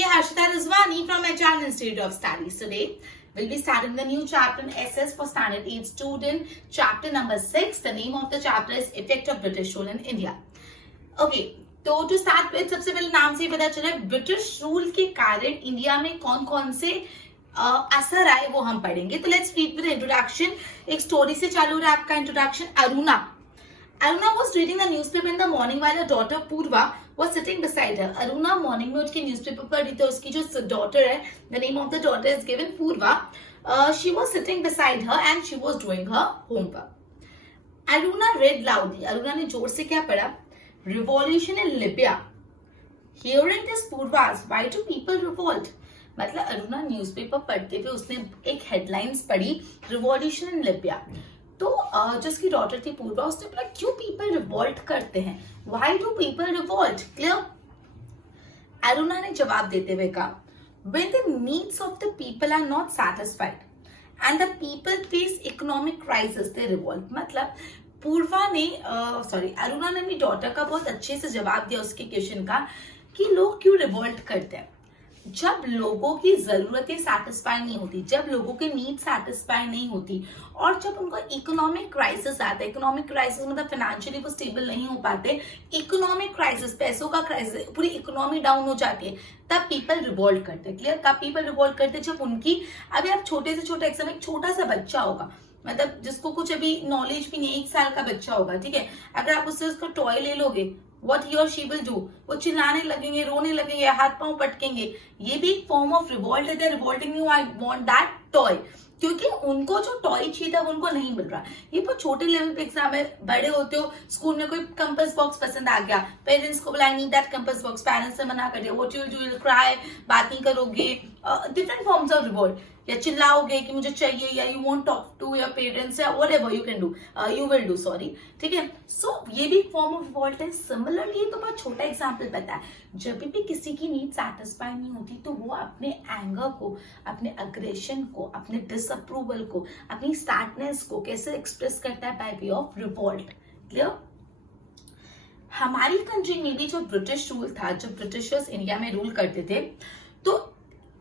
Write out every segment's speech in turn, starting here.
here Harshita Rizwani from HR Institute of Studies. Today, we'll be starting the new chapter in SS for Standard 8 student, chapter number 6. The name of the chapter is Effect of British Rule in India. Okay, तो to start with, सबसे पहले नाम से ही पता चला British rule के कारण India में कौन कौन से असर आए वो हम पढ़ेंगे. तो लेट्स रीड विद इंट्रोडक्शन. एक स्टोरी से चालू रहा आपका introduction. Aruna was reading the newspaper in the morning while her daughter Purva was sitting beside her. Aruna morning में उठ के न्यूज़पेपर पढ़ रही थी. उसकी जो daughter है, the name of the daughter is given Purva. She was sitting beside her and she was doing her homework. Aruna read loudly. Aruna ने जोर से क्या पढ़ा? Revolution in Libya. Hearing this, Purva asked, "Why do people revolt?" मतलब Aruna newspaper पढ़ते हुए उसने एक हेडलाइंस पढ़ी, रिवॉल्यूशन इन लिबिया. तो जिसकी डॉटर थी पूर्वा, उसने बोला क्यों पीपल रिवॉल्ट करते हैं, why do people revolt. Clear. Aruna ने जवाब देते हुए कहा, when the needs of the people are not satisfied and the people face economic crisis they revolt. मतलब पूर्वा ने अरुणा ने अपनी डॉटर का बहुत अच्छे से जवाब दिया उसके क्वेश्चन का कि लोग क्यों रिवॉल्ट करते हैं. जब लोगों की जरूरतें सेटिस्फाई नहीं होती, जब लोगों के नीड सेटिस्फाई नहीं होती और जब उनको इकोनॉमिक क्राइसिस आता है, इकोनॉमिक क्राइसिस मतलब फाइनेंशियली वो स्टेबल नहीं हो पाते, इकोनॉमिक क्राइसिस, पैसों का क्राइसिस, पूरी इकोनॉमी डाउन हो जाती है, तब पीपल रिवॉल्ट करते हैं. क्लियर. तब पीपल रिवॉल्ट करते हैं जब उनकी, अभी आप छोटे से छोटा एग्जाम, एक छोटा सा बच्चा होगा, मतलब जिसको कुछ अभी नॉलेज भी नहीं, 1 साल का बच्चा होगा, ठीक है, अगर आप उससे उसका टॉय ले लोगे, what he or she will do, वो चिल्लाने लगेंगे, रोने लगेंगे, हाथ पांव पटकेंगे. ये भी एक फॉर्म ऑफ रिवॉल्ट है. They're revolting you, I want that toy. क्योंकि उनको जो टॉय चाहिए था वो उनको नहीं मिल रहा. ये बहुत छोटे लेवल पे एग्जाम है. बड़े होते हो, स्कूल में कोई कंपास बॉक्स पसंद आ गया, पेरेंट्स को बोला I need that compass box, parents ने मना कर दिया, व्हाट यू विल क्राई, बात नहीं करोगे, डिफरेंट फॉर्म्स ऑफ रिवॉल्ट. या चिल्लाओगे कि मुझे चाहिए, या you won't talk to your parents, या whatever you can do, you will do, sorry, ठीक है. सो ये भी एक फॉर्म ऑफ रिवॉल्ट है. सिमिलरली ये तो बहुत छोटा एग्जांपल पता है, जब भी किसी की नीड सेटिस्फाई नहीं होती तो वो अपने एंगर को, अपने अग्रेशन को, अपने डिसअप्रूवल को, अपनी सैडनेस को कैसे एक्सप्रेस करता है, by way of revolt. Clear. हमारी कंट्री में भी जो ब्रिटिश रूल था, जब ब्रिटिशर्स इंडिया में रूल करते थे, तो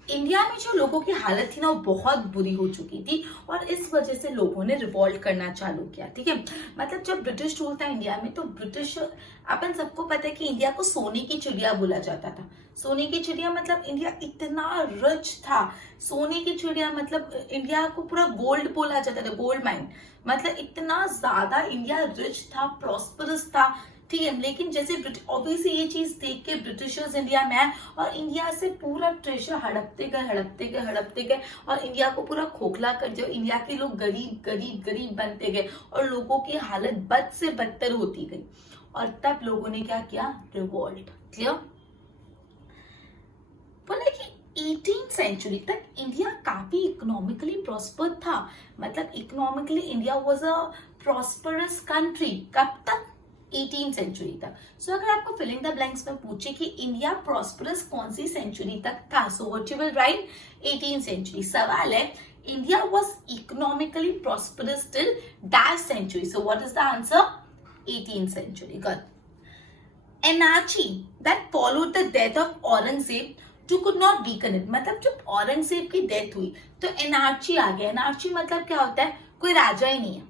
इंडिया में जो लोगों की हालत थी ना, वो बहुत बुरी हो चुकी थी और इस वजह से लोगों ने रिवॉल्ट करना चालू किया. ठीक है. मतलब जब ब्रिटिश रूल था इंडिया में, तो ब्रिटिश, अपन सबको पता है कि इंडिया को सोने की चिड़िया बोला जाता था. सोने की चिड़िया मतलब इंडिया इतना रिच था. सोने की चिड़िया मतलब इंडिया को पूरा गोल्ड बोला जाता था, गोल्ड माइन. मतलब इतना ज्यादा इंडिया रिच था, प्रॉस्परस था. ठीक है. लेकिन जैसे ऑब्वियसली ये चीज देख के ब्रिटिशर्स इंडिया में आए और इंडिया से पूरा ट्रेजर हड़पते गए और इंडिया को पूरा खोखला कर दिया. इंडिया के लोग गरीब बनते गए और लोगों की हालत बद से बदतर होती गई. और तब लोगों ने क्या किया? रिवॉल्ट. क्लियर. बोले कि 18th सेंचुरी तक इंडिया काफी इकोनॉमिकली प्रॉस्पर था. मतलब economically India was a prosperous country. कब तक? 18th सेंचुरी तक. सो अगर आपको फिलिंग द ब्लैंक्स में पूछे कि इंडिया प्रॉस्परस कौन सी सेंचुरी तक था, so what you will right? 18th century. सवाल है India was economically prosperous till that century. So what is the answer? 18th century. Good. Anarchy that followed the death of Aurangzeb too could not weaken it. मतलब जब औरंगजेब की death हुई तो एनार्ची आ गया. एनार्ची मतलब क्या होता है? कोई राजा ही नहीं है,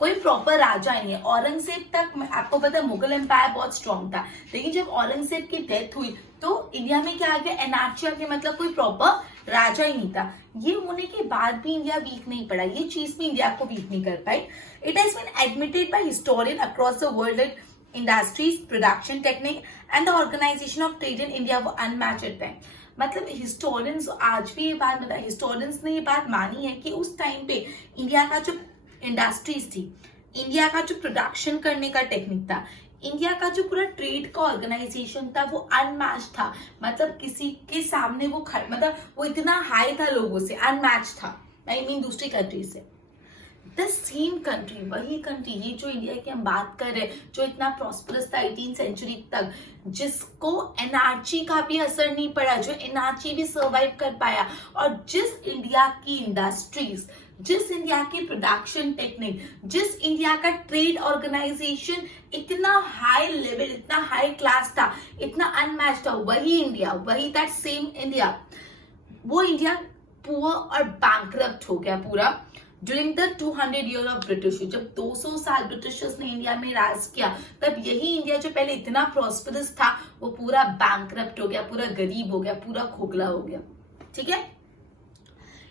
कोई प्रॉपर राजा ही नहीं है. औरंगजेब तक आपको पता है मुगल एम्पायर बहुत स्ट्रॉन्ग था, लेकिन जब औरंगजेब की डेथ हुई तो इंडिया में क्या आ गया? एनार्ची आ गया. मतलब कोई प्रॉपर राजा ही नहीं था. ये होने के बाद भी इंडिया वीक नहीं पड़ा. ये चीज भी इंडिया को वीक नहीं कर पाई. It has been admitted by historian across the world that industries, production technique and the organisation of trade in India वो अनमैच्ड है. मतलब हिस्टोरियंस आज भी ये बात बताया, हिस्टोरियंस ने ये बात मानी है कि उस टाइम पे इंडिया का जो इंडस्ट्रीज थी, इंडिया का जो प्रोडक्शन करने का टेक्निक था, इंडिया का जो पूरा ट्रेड का ऑर्गेनाइजेशन था, वो अनमैच था. मतलब किसी के सामने वो मतलब वो इतना हाई था लोगों से, अनमैच था. आई मीन दूसरी कंट्री से. द सेम कंट्री, वही कंट्री, ये जो इंडिया की हम बात कर रहे हैं, जो इतना प्रॉस्परस था 18th सेंचुरी तक, जिसको एनआरची का भी असर नहीं पड़ा, जो एनआरची भी सर्वाइव कर पाया, और जिस इंडिया की इंडस्ट्रीज जिस इंडिया की प्रोडक्शन टेक्निक, जिस इंडिया का ट्रेड ऑर्गेनाइजेशन इतना हाई लेवल, इतना हाई क्लास था, इतना अनमैच्ड था, वही इंडिया, वही दैट सेम इंडिया, वो इंडिया पुअर और बैंकरप्ट हो गया पूरा during the 200 year of British. जब 200 साल ब्रिटिशर्स ने इंडिया में राज किया, तब यही इंडिया जो पहले इतना प्रॉस्परस था वो पूरा बैंकरप्ट हो गया, पूरा गरीब हो गया, पूरा खोखला हो गया। ठीक है।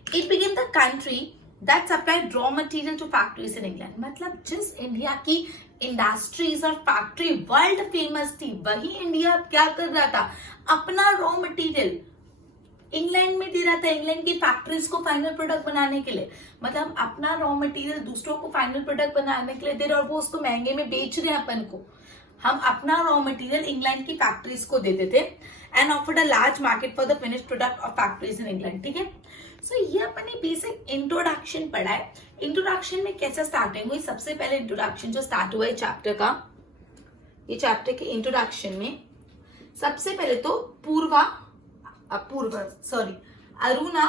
It became the country that supplied raw material to factories in England. मतलब जिस इंडिया की इंडस्ट्रीज और फैक्ट्री वर्ल्ड फेमस थी, वही इंडिया क्या कर रहा था, अपना रॉ मटेरियल इंग्लैंड में दे रहा था, इंग्लैंड की फैक्ट्रीज को फाइनल प्रोडक्ट बनाने के लिए। मतलब अपना रॉ मटेरियल दूसरों को फाइनल प्रोडक्ट बनाने के लिए दे रहे और वो उसको महंगे में बेच रहे हैं अपन को। हम अपना रॉ मटेरियल इंग्लैंड की फैक्ट्रीज को देते थे and offered a large market for the finished product of factories in England. ठीक है। सो ये अपन ने बेसिक इंट्रोडक्शन पढ़ा है। इंट्रोडक्शन में कैसे स्टार्टिंग हुई, सबसे पहले इंट्रोडक्शन जो स्टार्ट हुआ है चैप्टर का, ये चैप्टर के इंट्रोडक्शन में सबसे पहले तो अरुणा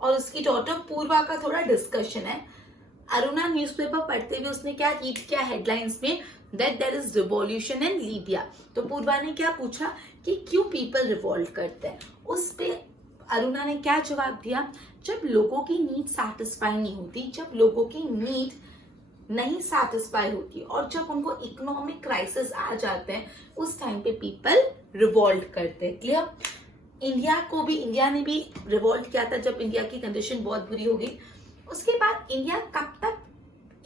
और उसकी डॉटर पूर्वा का थोड़ा डिस्कशन है। अरुणा न्यूज़पेपर पढ़ते हुए उसने क्या रीड किया हेडलाइंस में, that there is revolution in Libya. तो पूर्वा ने क्या पूछा कि क्यों पीपल रिवॉल्ट करते हैं। उस पे अरुणा ने क्या जवाब दिया, जब लोगों की नीड सेटिस्फाई नहीं होती, जब लोगों की नीड नहीं सेटिस्फाई होती और जब उनको इकोनॉमिक क्राइसिस आ जाते हैं, उस टाइम पे पीपल रिवॉल्ट करते हैं। क्लियर। इंडिया ने भी रिवॉल्ट किया था जब इंडिया की कंडीशन बहुत बुरी हो गई। उसके बाद इंडिया कब तक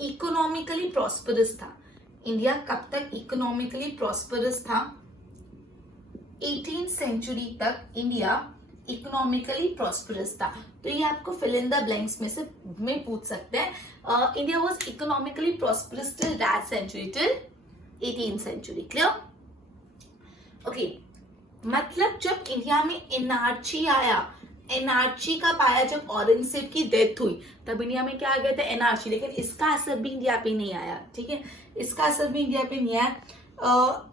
इकोनॉमिकली प्रॉस्परस था, 18th सेंचुरी तक इंडिया इकोनॉमिकली प्रॉस्परस था। तो ये आपको फिल इन द ब्लैंक्स में पूछ सकते हैं। India was economically prosperous till that century, till 18th century. Clear. Okay. मतलब जब इंडिया में एनआरची आया, एनआरची कब आया, जब औरंगजेब की डेथ हुई, तब इंडिया में क्या आ गया था, एनआरची। लेकिन इसका असर भी इंडिया पे नहीं आया। ठीक है। इसका असर भी इंडिया पे नहीं आया।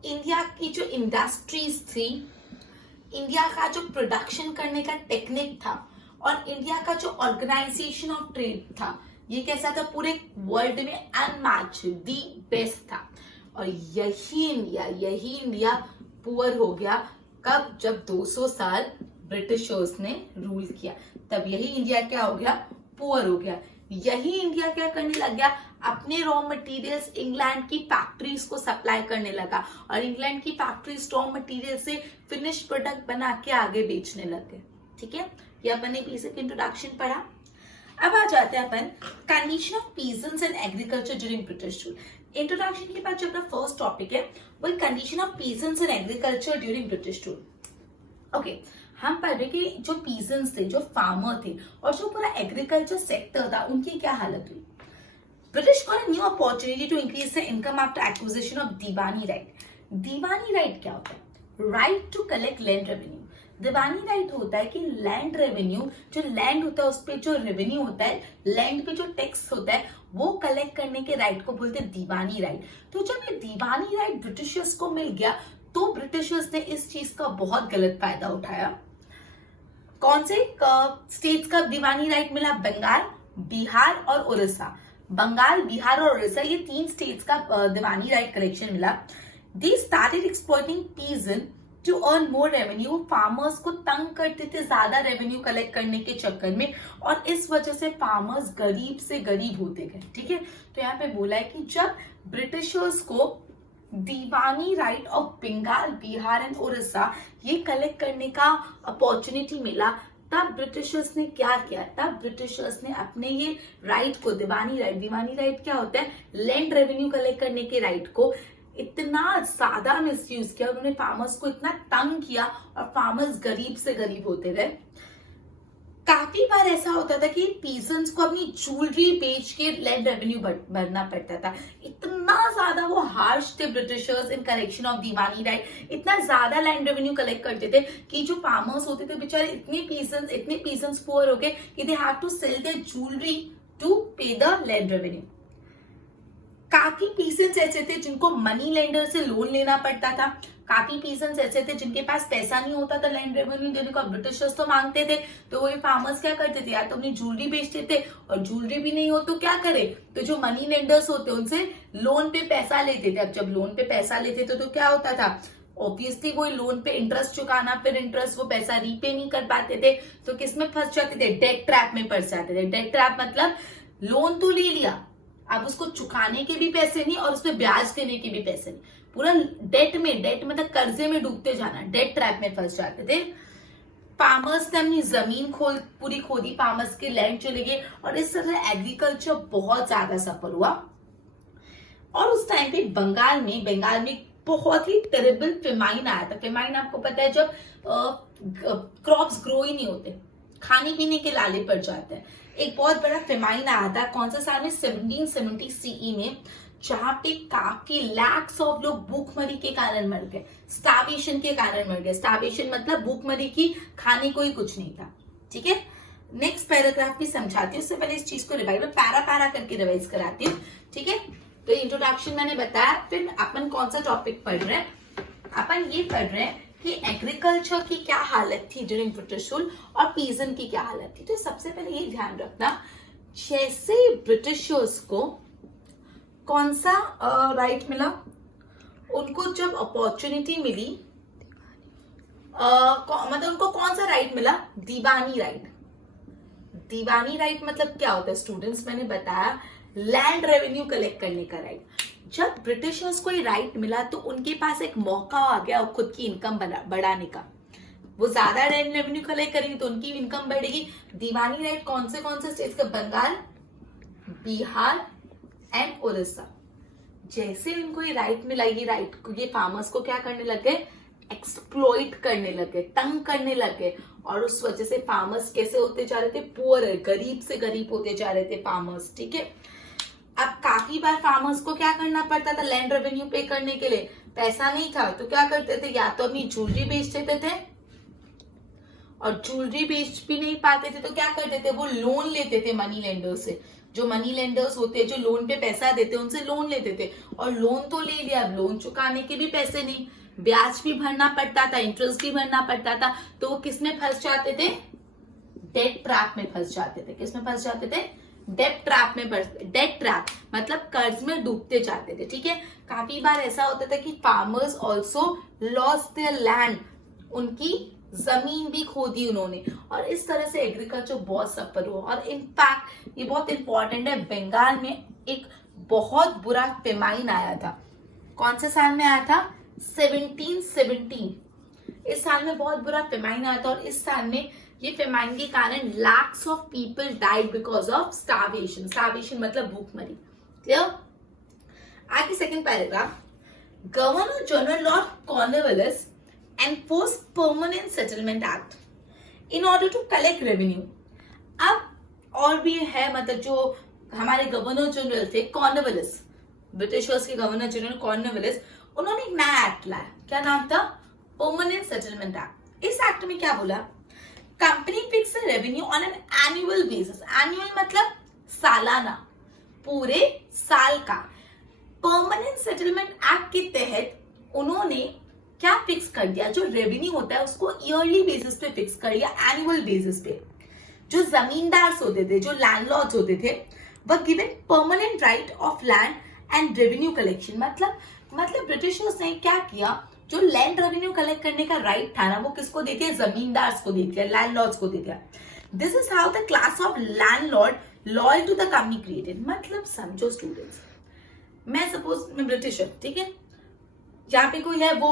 इंडिया की जो इंडस्ट्रीज थी, इंडिया का जो प्रोडक्शन करने का टेक्निक था और इंडिया का जो ऑर्गेनाइजेशन ऑफ ट्रेड था, ये कैसा था, पूरे वर्ल्ड में अनमैच, दी बेस्ट था। और यही इंडिया पुअर हो गया कब, जब 200 साल ब्रिटिशर्स ने रूल किया, तब यही इंडिया क्या हो गया, पुअर हो गया। यही इंडिया क्या करने लग गया, अपने रॉ मटेरियल्स इंग्लैंड की फैक्ट्रीज को सप्लाई करने लगा और इंग्लैंड की फैक्ट्रीज रॉ मटेरियल से फिनिश प्रोडक्ट बना के आगे बेचने लग गए। ठीक है। ये अपन ने बेसिक इंट्रोडक्शन पढ़ा। अब आ जाते हैं अपन condition of peasants and agriculture during British rule. Introduction के बाद जो अपना फर्स्ट टॉपिक है वो condition of peasants and agriculture during British rule. Okay. हम पढ़ रहे कि जो पीजेंट्स थे, जो फार्मर थे और जो पूरा एग्रीकल्चर सेक्टर था, उनकी क्या हालत हुई। British got a new opportunity to increase the income after acquisition of Diwani right. Diwani right क्या होता है, right to collect land revenue. Diwani right होता है कि लैंड रेवेन्यू, जो लैंड होता है उस पे जो रेवेन्यू होता है, लैंड पे जो टैक्स होता है, वो कलेक्ट करने के राइट को बोलते हैं दीवानी राइट। तो जब ये दीवानी राइट ब्रिटिशर्स को मिल गया, तो ब्रिटिशर्स ने इस चीज का बहुत गलत फायदा उठाया। कौन से स्टेट्स का दीवानी राइट मिला, बंगाल, बिहार और उड़ीसा। बंगाल, बिहार और उड़ीसा, ये 3 स्टेट्स का दीवानी राइट कलेक्शन मिला। They started exploiting peasant to earn more revenue. वो फार्मर्स को तंग करते थे ज्यादा रेवेन्यू कलेक्ट करने के चक्कर में, और इस वजह से फार्मर्स गरीब से गरीब होते गए। ठीक है। तो यहाँ पे बोला है कि जब ब्रिटिशर्स को diwani right of Bengal, Bihar and Orissa ये कलेक्ट करने का अपॉर्चुनिटी मिला, तब ब्रिटिशर्स ने क्या किया, तब ब्रिटिशर्स ने अपने ये राइट को, दीवानी राइट क्या होता है, लैंड रेवेन्यू कलेक्ट करने के राइट को इतना ज्यादा मिसयूज किया। उन्होंने फार्मर्स को इतना तंग किया और फार्मर्स गरीब से गरीब होते गए। काफी बार ऐसा होता था कि पीजेंट्स को अपनी ज्वेलरी बेच के लैंड रेवेन्यू भरना पड़ता था। इतना ज्यादा वो हार्श थे Britishers in collection of Diwani right, इतना ज्यादा लैंड रेवेन्यू कलेक्ट करते थे कि जो फार्मर्स होते थे बेचारे इतने पीजेंट्स पुअर हो गए कि they have to sell their jewellery to pay the land revenue. काफी पीसेंट्स ऐसे थे जिनको मनी लेंडर से लोन लेना पड़ता था, काफी पीजन्स ऐसे थे जिनके पास पैसा नहीं होता था लैंड रेवेन्यू देने को, ब्रिटिशर्स तो मांगते थे, तो वो फार्मर्स क्या करते थे, या तो अपनी ज्वेलरी बेचते थे, और ज्वेलरी भी नहीं हो तो क्या करे, तो जो मनी लेंडर्स होते उनसे लोन पे पैसा लेते थे। अब जब लोन पे पैसा लेते थे तो क्या होता था, ऑब्वियसली वो लोन पे इंटरेस्ट चुकाना, फिर इंटरेस्ट वो पैसा रीपे नहीं कर पाते थे, तो किसमें फंस जाते थे, डेट ट्रैप में फंस जाते थे। डेट ट्रैप मतलब लोन तो ले लिया, अब उसको चुकाने के भी पैसे नहीं और उसमें ब्याज देने के भी पैसे नहीं, पूरा डेट में, डेट मतलब कर्जे में डूबते जाना, डेट ट्रैप में फंस जाते थे। फार्मर्स ने अपनी जमीन पूरी खोदी, फार्मर्स के लैंड चले गए, और इस तरह एग्रीकल्चर बहुत ज्यादा सफर हुआ। और उस टाइम पे बंगाल में बहुत ही टेरिबल फेमाइन आया था। फेमाइन आपको पता है जब क्रॉप्स ग्रो ही नहीं होते, खाने पीने के लाले पड़ जाते हैं। एक बहुत बड़ा फेमाइन आया था, कौन सा साल में, 1770 सीई में, जहां पे काफी लैक्स ऑफ लोग भूखमरी के कारण मर गए, स्टार्वेशन के कारण मर गए। स्टार्वेशन मतलब भूखमरी की, खाने को ही कुछ नहीं था। ठीक है, नेक्स्ट पैराग्राफ भी समझाती हूँ, उससे पहले इस चीज को रिवाइज में पैरा करके रिवाइज कराती हूँ। ठीक है, तो इंट्रोडक्शन मैंने बताया, फिर अपन कौन सा टॉपिक पढ़ रहे हैं, अपन ये पढ़ रहे हैं कि एग्रीकल्चर की क्या हालत थी ड्यूरिंग ब्रिटिश रूल और पीजन की क्या हालत थी। तो सबसे पहले ये ध्यान रखना, जैसे ब्रिटिशर्स को कौन सा राइट मिला, उनको जब अपॉर्चुनिटी मिली, मतलब उनको कौन सा राइट मिला, दीवानी राइट। दीवानी राइट मतलब क्या होता है स्टूडेंट्स, मैंने बताया लैंड रेवेन्यू कलेक्ट करने का राइट। जब ब्रिटिशर्स को ये राइट मिला तो उनके पास एक मौका आ गया खुद की इनकम बढ़ाने का। वो ज्यादा लैंड रेवेन्यू कलेक्ट करेंगे तो उनकी इनकम बढ़ेगी। दीवानी राइट कौन से स्टेट्स का, बंगाल, बिहार एंड उड़ीसा। जैसे उनको ये राइट मिला, ये फार्मर्स को क्या करने लगे, एक्सप्लॉइट करने लगे, तंग करने लगे, और उस वजह से फार्मर्स कैसे होते जा रहे थे, पुअर, गरीब से गरीब होते जा रहे थे फार्मर्स। ठीक है, अब काफी बार फार्मर्स को क्या करना पड़ता था, लैंड रेवेन्यू पे करने के लिए पैसा नहीं था, तो क्या करते थे, या तो अपनी ज्वेलरी बेच देते थे, और ज्वेलरी बेच भी नहीं पाते थे तो क्या करते थे, वो लोन लेते थे मनी लेंडर्स से। जो मनी लेंडर्स होते हैं जो लोन पे पैसा देते हैं उनसे लोन लेते थे, और लोन तो ले लिया, अब लोन चुकाने के भी पैसे नहीं, ब्याज भी भरना पड़ता था, इंटरेस्ट भी भरना पड़ता था, तो वो किसमें फंस जाते थे, डेट ट्रैप में फंस जाते थे। किसमें फंस जाते थे, डेट ट्रैप में। डेट ट्रैप मतलब कर्ज में डूबते जाते थे। ठीक है, काफी बार ऐसा होता था कि farmers also lost their land, उनकी जमीन भी खो दी उन्होंने, और इस तरह से एग्रीकल्चर बहुत सफर हुआ। और इनफैक्ट ये बहुत इंपॉर्टेंट है, बंगाल में एक बहुत बुरा फेमाइन आया था। कौन से साल में आया था, 1717। इस साल में बहुत बुरा फेमाइन आया था, और इस साल में ये फेमाइन के कारण lakhs of people died because of starvation. Starvation मतलब भूखमरी। क्लियर, आगे second paragraph, governor general Lord Cornwallis enforced permanent settlement act in order to collect revenue। अब और भी है, मतलब जो हमारे गवर्नर जनरल थे कॉर्नवालिस, ब्रिटिशर्स के गवर्नर जनरल कॉर्नवालिस, उन्होंने एक नया एक्ट लाया। क्या नाम था, परमानेंट सेटलमेंट एक्ट। इस एक्ट में क्या बोला, company fix revenue on an annual basis. Annual मतलब सालाना, पूरे साल का। परमानेंट सेटलमेंट एक्ट के तहत उन्होंने क्या फिक्स कर दिया, जो रेवेन्यू होता है उसको ईयरली बेसिस पे फिक्स कर दिया, एनुअल बेसिस पे। जो जमींदार होते थे, जो लैंडलॉर्ड्स होते थे, वह given permanent right of land and revenue collection. मतलब ब्रिटिशर्स ने क्या किया, जो लैंड रेवेन्यू कलेक्ट करने का राइट था ना, वो किसको दे दिया, जमींदार को दे दिया, लैंडलॉर्ड्स को दे दिया। This is how the class of landlord loyal to the company created. मतलब समझो स्टूडेंट्स, मैं सपोज मैं ब्रिटिशर, ठीक है, यहाँ पे कोई है वो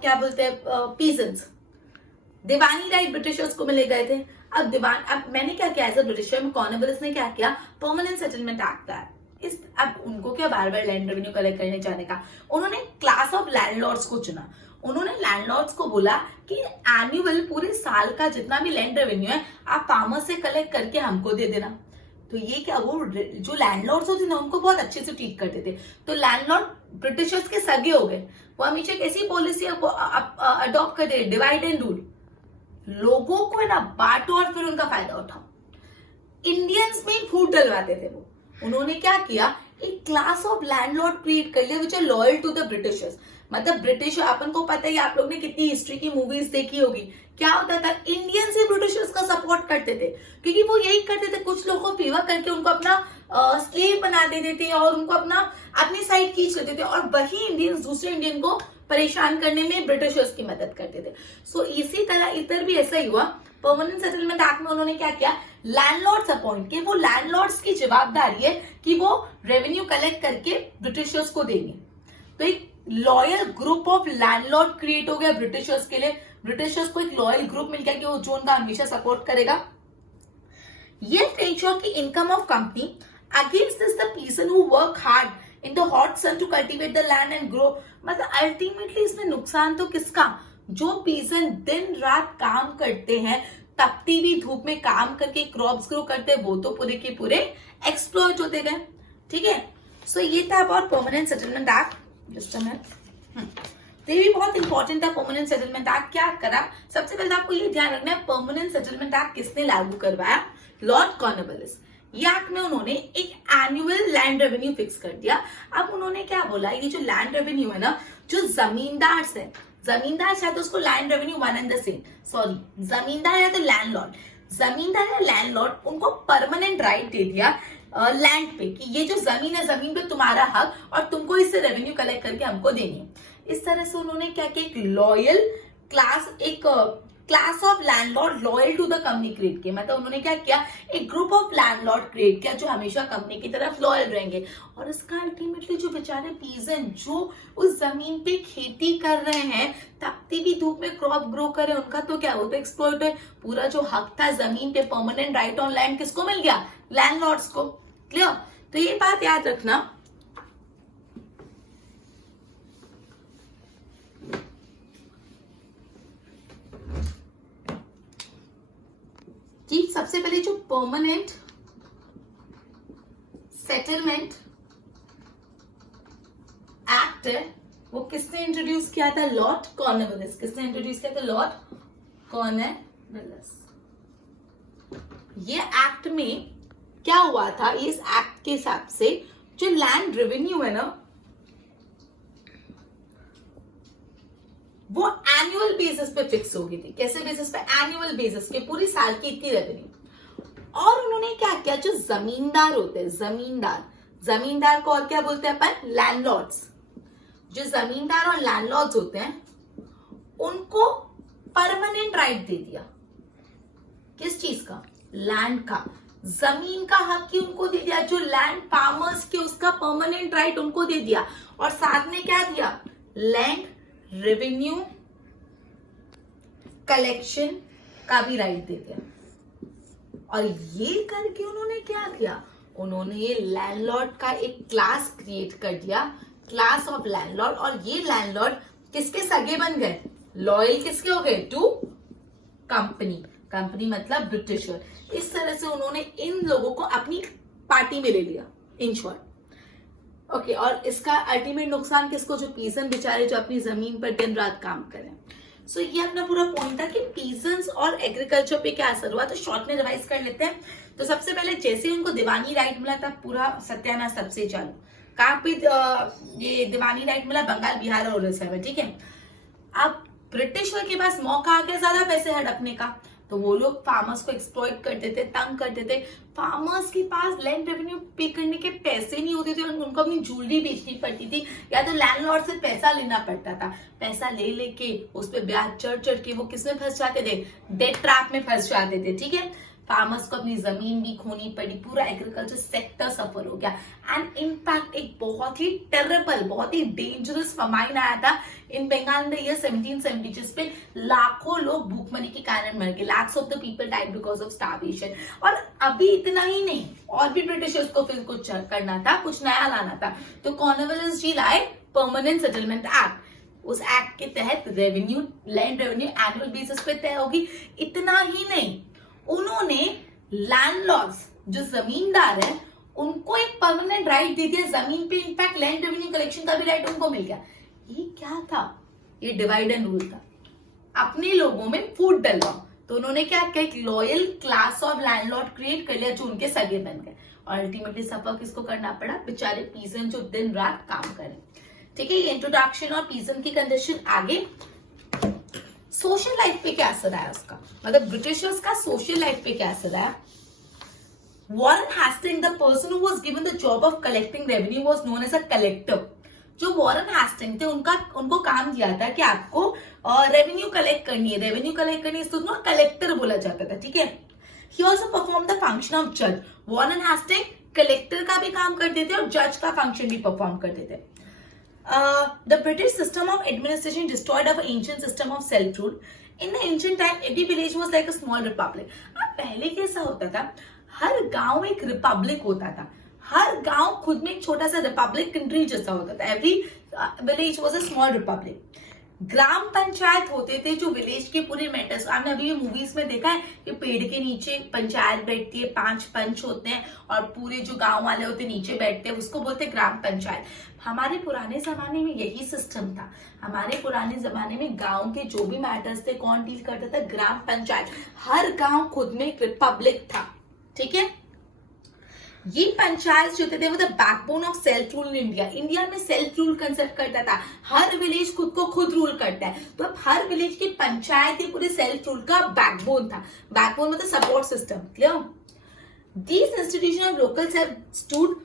क्या बोलते हैं, पीजेंट्स, दीवानी राइट ब्रिटिशर्स को मिले गए थे। अब मैंने क्या किया, एज अ ब्रिटिशर में कॉर्नवालिस ने क्या किया, परमानेंट सेटलमेंट एक्ट है। अब उनको क्या बार बार लैंड रेवेन्यू कलेक्ट करने जाने का, उन्होंने क्लास ऑफ लैंडलॉर्ड्स को चुना। उन्होंने लैंडलॉर्ड्स को बोला कि एनुअल पूरे साल का जितना भी लैंड रेवेन्यू है आप फार्मर से कलेक्ट करके हमको दे देना। तो ये क्या, वो जो लैंडलॉर्ड्स होते ना उनको बहुत अच्छे से ट्रीट करते थे। तो लैंडलॉर्ड ब्रिटिशर्स के सगे हो गए, वो हमेशा कैसी पॉलिसी अडॉप्ट करते, डिवाइड एंड रूल, लोगों को ना बांटो और फिर उनका फायदा उठाओ। इंडियंस में फूट डलवाते थे वो। उन्होंने क्या किया, एक क्लास ऑफ लैंडलॉर्ड क्रिएट कर लिया which are loyal to the Britishers. मतलब ब्रिटिश, अपन को पता ही, आप लोग ने कितनी हिस्ट्री की मूवीज देखी होगी, क्या होता था, इंडियंस ही ब्रिटिशर्स का सपोर्ट करते थे, क्योंकि वो यही करते थे, कुछ लोगों को फेवर करके उनको अपना स्लेव बना देते थे और उनको अपनी साइड खींच लेते थे, और वही इंडियंस दूसरे इंडियन को परेशान करने में ब्रिटिशर्स की मदद करते थे। सो इसी तरह इधर भी ऐसा ही हुआ। परमानेंट सेटलमेंट एक्ट में उन्होंने क्या किया, लैंडलॉर्ड्स अपॉइंट किए। वो लैंडलॉर्ड्स की जवाबदारी है कि वो रेवेन्यू कलेक्ट करके ब्रिटिशर्स को देंगे। तो एक loyal group of landlord create हो गया ब्रिटिशर्स के लिए। ब्रिटिशर्स को एक लॉयल ग्रुप मिल गया कि वो जो उनका हमेशा सपोर्ट करेगा। ये इंश्योर की income of company against this the people who work hard in the hot sun to cultivate the land and grow. मतलब अल्टीमेटली इसमें नुकसान तो किसका, जो पीसन दिन रात काम करते हैं, तपती भी धूप में काम करके क्रॉप्स ग्रो करते हैं, वो तो पूरे के पूरे एक्सप्लॉइट होते गए। ठीक है, सो ये था about permanent settlement act. Just a minute, तो ये भी बहुत इंपॉर्टेंट था। परमानेंट सेटलमेंट एक्ट क्या करा, सबसे पहले आपको ये ध्यान रखना है, परमानेंट सेटलमेंट एक्ट किसने लागू करवाया, लॉर्ड कॉर्नवालिस। ये एक्ट में उन्होंने एक एनुअल लैंड रेवेन्यू फिक्स कर दिया। अब उन्होंने क्या बोला, ये जो लैंड रेवेन्यू है ना, जो जमींदार है, जमींदार चाहे तो उसको land revenue one and the same, sorry जमींदार या तो लैंडलॉर्ड, जमींदार या लैंडलॉर्ड उनको परमानेंट राइट दे दिया लैंड पे, कि ये जो जमीन है, जमीन पे तुम्हारा हक और तुमको इससे रेवेन्यू कलेक्ट करके हमको देनी है। इस तरह से उन्होंने क्या किया, एक लॉयल क्लास, एक class of landlord loyal to the company create किया। मतलब उन्होंने क्या किया, एक ग्रुप ऑफ लैंडलॉर्ड क्रिएट किया जो हमेशा कंपनी की तरफ लॉयल रहेंगे। और इसका अल्टीमेटली जो बेचारे पीजन जो उस जमीन पे खेती कर रहे हैं, तपती भी धूप में क्रॉप ग्रो करे, उनका तो क्या, वो तो एक्सप्लॉइट है। पूरा जो हक था जमीन पे, परमानेंट राइट ऑन लैंड किसको मिल गया, लैंडलॉर्ड्स को। क्लियर, तो ये बात याद रखना। कि सबसे पहले जो परमानेंट सेटलमेंट एक्ट है वो किसने इंट्रोड्यूस किया था, लॉर्ड कॉर्नवालिस। किसने इंट्रोड्यूस किया था, लॉर्ड कॉर्नवालिस। ये एक्ट में क्या हुआ था, इस एक्ट के हिसाब से जो लैंड रेवेन्यू है ना, वो एनुअल बेसिस पे फिक्स हो गई थी। कैसे बेसिस पे, एनुअल बेसिस पे, पूरी साल की इतनी रेवेन्यू। और उन्होंने क्या किया, जो जमींदार होते हैं, जमींदार को और क्या बोलते हैं अपन, लैंडलॉर्ड्स। जो जमींदार और लैंडलॉर्ड्स होते हैं उनको परमानेंट राइट दे दिया। किस चीज का, लैंड का, जमीन का हक ही उनको दे दिया। जो लैंड फार्मर्स के, उसका परमानेंट राइट उनको दे दिया। और साथ में क्या दिया, लैंड रेवेन्यू कलेक्शन का भी राइट दे दिया। और ये करके उन्होंने क्या किया, उन्होंने ये लैंडलॉर्ड का एक क्लास क्रिएट कर दिया, क्लास ऑफ लैंडलॉर्ड। और ये लैंडलॉर्ड किसके सगे बन गए, लॉयल किसके हो गए, टू कंपनी। कंपनी मतलब ब्रिटिशर। इस तरह से उन्होंने इन लोगों को अपनी पार्टी में ले लिया, इन शॉर्ट। ओके, और इसका अल्टीमेट नुकसान किसको, जो पीसन बेचारे जो अपनी जमीन पर दिन रात काम करें। सो ये अपना पूरा पॉइंट था कि पीसन्स और एग्रीकल्चर पे क्या असर हुआ। तो शॉर्ट में रिवाइज कर लेते हैं। तो सबसे पहले जैसे उनको दीवानी राइट मिला था, पूरा सत्यानाश सबसे चालू। कहाँ पे ये दीवानी राइट मिला, बंगाल, बिहार और उड़ीसा में। ठीक है, अब ब्रिटिशर के पास मौका आ गया ज्यादा पैसे हड़पने का, तो वो लोग फार्मर्स को एक्सप्लॉइट करते थे, तंग करते थे। फार्मर्स के पास लैंड रेवेन्यू पे करने के पैसे नहीं होते थे, उनको अपनी ज्वेलरी बेचनी पड़ती थी, या तो लैंडलॉर्ड से पैसा लेना पड़ता था। पैसा ले लेके उस पर ब्याज चढ़ के वो किसमें फंस जाते थे, डेट ट्रैप में फंस जाते थे। ठीक है, फार्मर्स को अपनी जमीन भी खोनी पड़ी, पूरा एग्रीकल्चर सेक्टर सफर हो गया। एंड इनफैक्ट एक बहुत ही टेरेबल, बहुत ही डेंजरस फमाइन आया था इन बंगाल इन द ईयर 1770, जिसपे लाखों लोग भूखमरी के कारण मर गए। Lakhs of the people died because of starvation. और अभी इतना ही नहीं, और भी ब्रिटिशर्स को फिर कुछ करना था, कुछ नया लाना था। तो कॉर्नवालिस जी लाए परमानेंट सेटलमेंट एक्ट। उस एक्ट के तहत revenue, land revenue annual basis पे तय होगी। इतना ही नहीं, उन्होंने लैंडलॉर्ड्स जो जमींदार है उनको एक परमानेंट राइट दे दिया जमीन पे। इनफैक्ट लैंड रेवेन्यू कलेक्शन का भी राइट उनको मिल गया। ये क्या था, ये डिवाइड एंड रूल था। अपने लोगों में फूट डलवाओ। तो उन्होंने क्या किया, एक loyal class of landlord create कर लिया जो उनके सगे बन गए। और अल्टीमेटली सफर किसको करना पड़ा, बेचारे पीसन जो दिन रात काम करें। ठीक है, ये इंट्रोडक्शन और पीजन की कंडीशन। आगे सोशल लाइफ पे क्या असर आया उसका, मतलब ब्रिटिशर्स का सोशल लाइफ पे क्या असर आया। Warren Hasting, the person who was given the job of collecting revenue was known as a collector. जो वॉरेन हेस्टिंग थे उनको काम दिया था कि आपको रेवेन्यू कलेक्ट करनी है, रेवेन्यू कलेक्ट करनी है, तो उनको कलेक्टर बोला जाता था। ठीक है, he also perform the function of जज। वॉरेन हेस्टिंग कलेक्टर का भी काम करते थे और जज का फंक्शन भी परफॉर्म करते थे। The British system of administration destroyed our ancient system of self-rule. In the ancient time, every village was like a small republic. अब पहले कैसा होता था, हर गांव एक रिपब्लिक होता था, हर गांव खुद में एक छोटा सा रिपब्लिक कंट्री जैसा होता था। Every village was a small republic. ग्राम पंचायत होते थे जो विलेज के पूरे मैटर्स, आपने अभी मूवीज में देखा है कि पेड़ के नीचे पंचायत बैठती है, 5 पंच होते हैं और पूरे जो गांव वाले होते हैं नीचे बैठते हैं, उसको बोलते हैं ग्राम पंचायत। हमारे पुराने जमाने में यही सिस्टम था। हमारे पुराने जमाने में गांव के जो भी मैटर्स थे कौन डील करता था, ग्राम पंचायत। हर गांव खुद में एक रिपब्लिक था। ठीक है, ये पंचायत जो थे वो the backbone of self rule in India. India में सेल्फ रूल कंसेप्ट करता था, हर विलेज खुद को खुद रूल करता है, तो अब हर विलेज की पंचायत ही पूरे सेल्फ रूल का बैकबोन था। बैकबोन मतलब support system. Clear? These institutions of locals have stood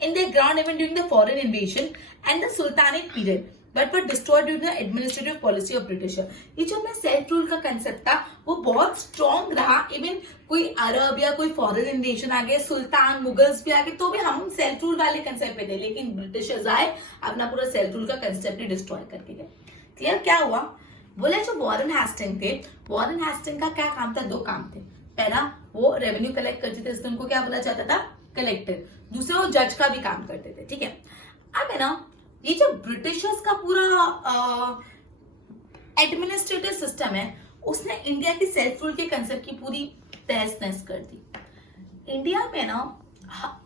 in their ground even during the foreign invasion and the Sultanate period, but were destroyed due to the administrative policy of Britisher. ये जो अपना self rule का concept था वो बहुत strong रहा। Even कोई अरब या कोई फॉरेन इन्वेजन आ गए, सुल्तान मुगल्स भी आ गए, तो भी हम सेल्फ रूल वाले कंसेप्ट पे थे, लेकिन ब्रिटिशर्स आए अपना पूरा सेल्फ रूल का कंसेप्ट ही डिस्ट्रॉय करके गए। क्लियर? क्या हुआ, बोले जो वॉरेन हेस्टिंग थे, वॉरेन हेस्टिंग का क्या काम था, 2 काम थे। पहला, वो रेवेन्यू कलेक्ट करते थे, इसलिए उनको क्या बोला जाता था, कलेक्टर। दूसरा, वो जज का भी काम करते थे। ठीक है, अब है ना, ये जो ब्रिटिशर्स का पूरा एडमिनिस्ट्रेटिव सिस्टम है, उसने इंडिया की सेल्फ रूल के कंसेप्ट की पूरी तहस नहस कर दी। इंडिया में ना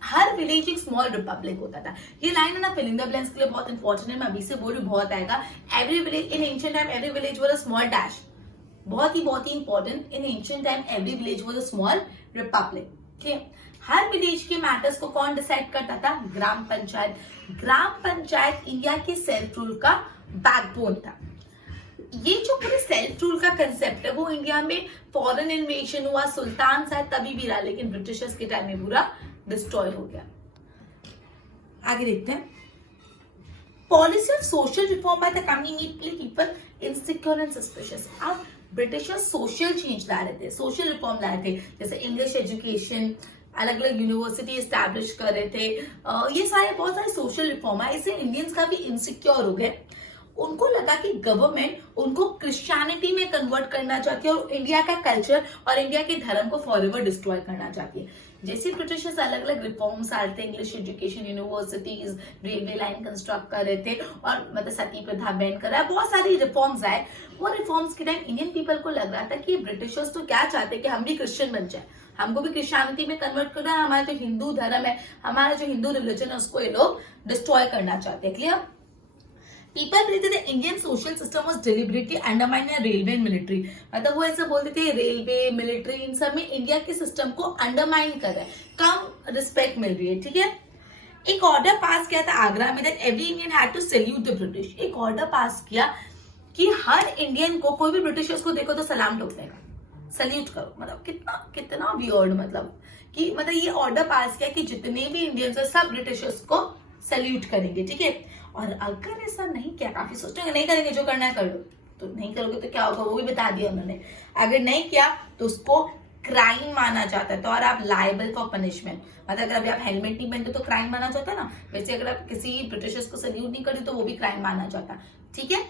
हर विलेज एक स्मॉल रिपब्लिक होता था। ये लाइन है ना फिलिंग द ब्लैंक्स के लिए बहुत इंपॉर्टेंट है, मैं अभी से बोल रही हूँ, बहुत आएगा। Every village in ancient time every village was a small dash. बहुत ही important, in ancient time every village was a small republic. ठीक है, हर विलेज के मैटर्स को कौन डिसाइड करता था, ग्राम पंचायत। ग्राम पंचायत इंडिया के सेल्फ रूल का बैकबोन था। ये जो पूरे सेल्फ रूल का कंसेप्ट है वो इंडिया में फॉरेन इन्वेजन हुआ, सुल्तान शायद तभी भी रहा, लेकिन ब्रिटिशर्स के टाइम में पूरा डिस्ट्रॉय हो गया। आगे देखते हैं, policy of social reform by the community people insecure and suspicious. अब ब्रिटिशर्स सोशल चेंज ला रहे थे, सोशल रिफॉर्म ला रहे थे, जैसे इंग्लिश एजुकेशन, अलग अलग यूनिवर्सिटी एस्टैब्लिश कर रहे थे। ये सारे बहुत सारे सोशल रिफॉर्म है, इससे इंडियंस काफी इनसिक्योर हो गए। उनको लगा कि गवर्नमेंट उनको क्रिश्चियनिटी में कन्वर्ट करना चाहती है और इंडिया का कल्चर और इंडिया के धर्म को फॉरएवर डिस्ट्रॉय करना चाहती है। जैसे ब्रिटिशर्स अलग अलग रिफॉर्म्स आए थे, English education, universities, railway line construct कर रहे थे और मतलब सती प्रथा बैन कर रहा है, बहुत सारी रिफॉर्म्स आए। वो रिफॉर्म्स के टाइम इंडियन पीपल को लग रहा था कि ब्रिटिशर्स तो क्या चाहते हैं कि हम भी क्रिश्चियन बन जाए, हमको भी क्रिश्चियनिटी में कन्वर्ट करना है, हमारा जो हिंदू धर्म है, हमारा जो हिंदू रिलीजन है, उसको ये लोग डिस्ट्रॉय करना चाहते हैं। Clear? People believe that the Indian social system was deliberately undermined by railway and military. मतलब वो ऐसा बोलते थे रेलवे मिलिट्री इन सब में इंडिया के सिस्टम को अंडरमाइन कर रहा है, कम रिस्पेक्ट मिल रही है। ठीक है, एक ऑर्डर पास किया था आगरा में that every Indian had to salute the British. एक ऑर्डर पास किया कि हर इंडियन को, कोई भी ब्रिटिशर्स को देखो तो सलाम ठोकने का, सल्यूट करो। मतलब कितना वियर्ड, मतलब ये ऑर्डर पास किया कि जितने भी इंडियंस है सब ब्रिटिशर्स को सल्यूट करेंगे। ठीक है, और अगर ऐसा नहीं किया, काफी सोचते नहीं करेंगे, जो करना है कर लो, तो नहीं करोगे तो क्या होगा वो भी बता दिया उन्होंने। अगर नहीं किया तो उसको क्राइम माना जाता है, तो और आप लायबल फॉर पनिशमेंट, मतलब अगर अभी आप हेलमेट नहीं पहनते तो क्राइम माना जाता है ना, वैसे अगर आप किसी ब्रिटिशर्स को सल्यूट नहीं करते तो वो भी क्राइम माना जाता। ठीक है,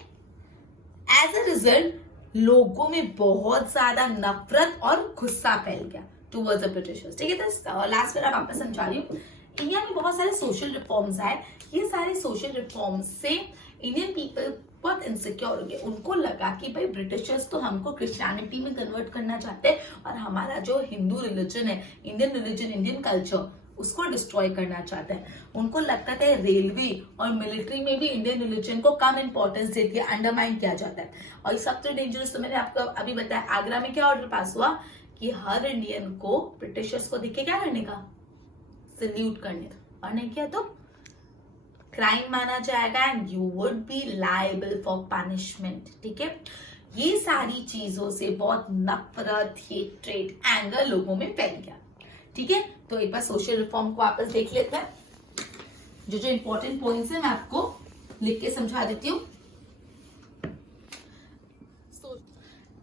एज अ रिजल्ट लोगों में बहुत ज्यादा नफरत और गुस्सा फैल गया टुवर्ड्स द ब्रिटिशर्स। ठीक है, तो लास्ट में आप समझा रही हूँ, इंडिया में बहुत सारे सोशल रिफॉर्म्स आए। ये सारे सोशल रिफॉर्म्स से इंडियन पीपल बहुत इनसिक्योर हो गए। उनको लगा कि भाई ब्रिटिशर्स तो हमको क्रिश्चियनिटी में कन्वर्ट करना चाहते हैं और हमारा जो हिंदू रिलीजन है, इंडियन रिलीजन, इंडियन कल्चर, उसको डिस्ट्रॉय करना चाहते हैं। उनको लगता था रेलवे और मिलिट्री में भी इंडियन रिलीजन को कम इंपॉर्टेंस देती है, अंडरमाइन किया जाता है। और ये सबसे डेंजरस तो मैंने आपको अभी बताया, आगरा में क्या ऑर्डर पास हुआ कि हर इंडियन को ब्रिटिशर्स को देख के क्या करने का, सल्यूट करने का, और नहीं किया तो क्राइम माना जाएगा and you would be liable for punishment. ठीक है, ये सारी चीजों से बहुत नफरत, हेट्रेड, एंगर लोगों में फैल गया। ठीक है, तो एक बार सोशल रिफॉर्म को वापस देख लेते हैं। जो जो इंपॉर्टेंट पॉइंट्स है मैं आपको लिख के समझा देती हूँ।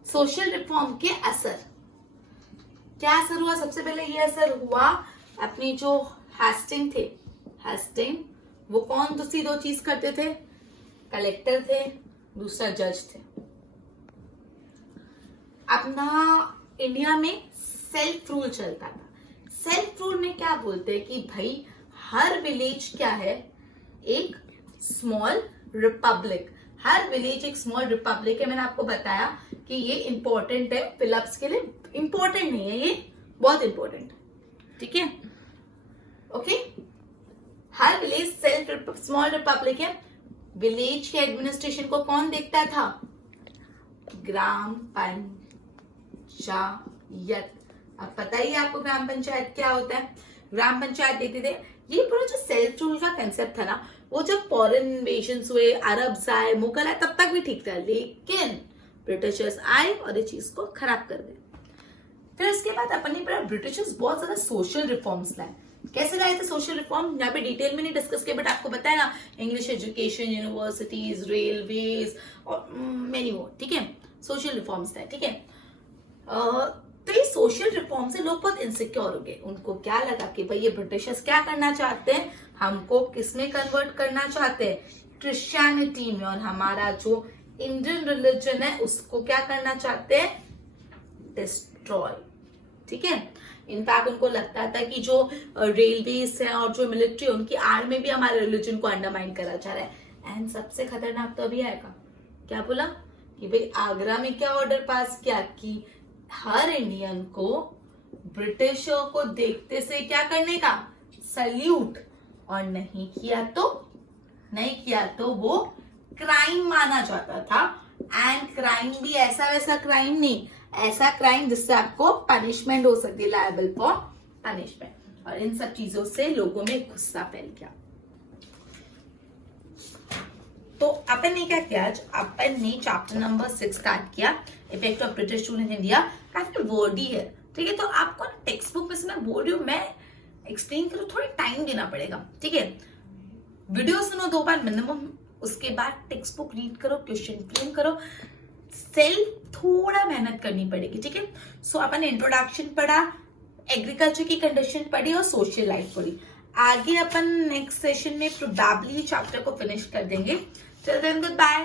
सोशल रिफॉर्म के असर, क्या असर हुआ? सबसे पहले ये असर हुआ, अपनी जो हेस्टिंग थे, हेस्टिंग वो कौन दूसरी दो चीज करते थे? कलेक्टर थे, दूसरा जज थे। अपना इंडिया में सेल्फ रूल चलता था। सेल्फ रूल में क्या बोलते हैं कि भाई हर विलेज क्या है? एक स्मॉल रिपब्लिक। हर विलेज एक स्मॉल रिपब्लिक है। मैंने आपको बताया कि ये इंपॉर्टेंट है, फिलअप्स के लिए इंपॉर्टेंट नहीं है, ये बहुत इंपॉर्टेंट। ठीक है, ओके। हर विलेज सेल्फ स्मॉल रिपब्लिक है। विलेज के एडमिनिस्ट्रेशन को कौन देखता था? ग्राम पंचायत। अब पता ही है आपको ग्राम पंचायत क्या होता है। ग्राम पंचायत देखते थे। ये पूरा जो सेल्फ रूल का कंसेप्ट था ना, वो जब फॉरेन इन्वेजन हुए, अरब्स आए, मुगल आए, तब तक भी ठीक था, लेकिन ब्रिटिशर्स आए और ये चीज को खराब कर गए। फिर उसके बाद अपनी ब्रिटिशर्स बहुत ज्यादा सोशल रिफॉर्म्स लाए। कैसे लाए थे सोशल रिफॉर्म? यहाँ पे डिटेल में नहीं डिस्कस किया, बट आपको बताया ना, इंग्लिश एजुकेशन, यूनिवर्सिटीज, रेलवेज और मेनी मोर। ठीक है, सोशल रिफॉर्म्स लाए। ठीक है, तो ये सोशल रिफॉर्म से लोग बहुत इनसिक्योर हो गए। उनको क्या लगा कि भाई ये ब्रिटिशर्स क्या करना चाहते हैं, हमको किसमें कन्वर्ट करना चाहते हैं? क्रिश्चियनिटी में। और हमारा जो इंडियन रिलीजन है उसको क्या करना चाहते हैं? डिस्ट्रॉय। ठीक है, इनफैक्ट उनको लगता था कि जो रेलवेज है और जो मिलिट्री, उनकी आड़ में भी हमारे रिलीजन को अंडरमाइन करा जा रहा है। एंड सबसे खतरनाक तो अभी आएगा, क्या बोला कि भाई आगरा में क्या ऑर्डर पास किया कि हर इंडियन को ब्रिटिशों को देखते से क्या करने का? सल्यूट। और नहीं किया तो वो क्राइम माना जाता था। एंड क्राइम भी ऐसा वैसा क्राइम नहीं, ऐसा क्राइम जिससे आपको पनिशमेंट हो सकती है, लायबल फॉर पनिशमेंट। और इन सब चीजों से लोगों में गुस्सा फैल गया। तो अपन ने क्या किया? आज अपन ने चैप्टर नंबर 6 स्टार्ट किया, effect of British rule in India. काफी वर्डी है। ठीक है, तो आपको टेक्स्ट बुक में से मैं बोल रही हूँ, मैं एक्सप्लेन करूँ, थोड़ी टाइम देना पड़ेगा। ठीक है, वीडियो सुनो 2 बार मिनिमम, उसके बाद टेक्स्ट बुक रीड करो, क्वेश्चन फ्रेम करो, सेल्फ थोड़ा मेहनत करनी पड़ेगी। ठीक है, सो अपन ने इंट्रोडक्शन पढ़ा, एग्रीकल्चर की कंडीशन पढ़ी और सोशल लाइफ पढ़ी। आगे अपन नेक्स्ट सेशन में प्रोबेबली चैप्टर को फिनिश कर देंगे। Till then good bye.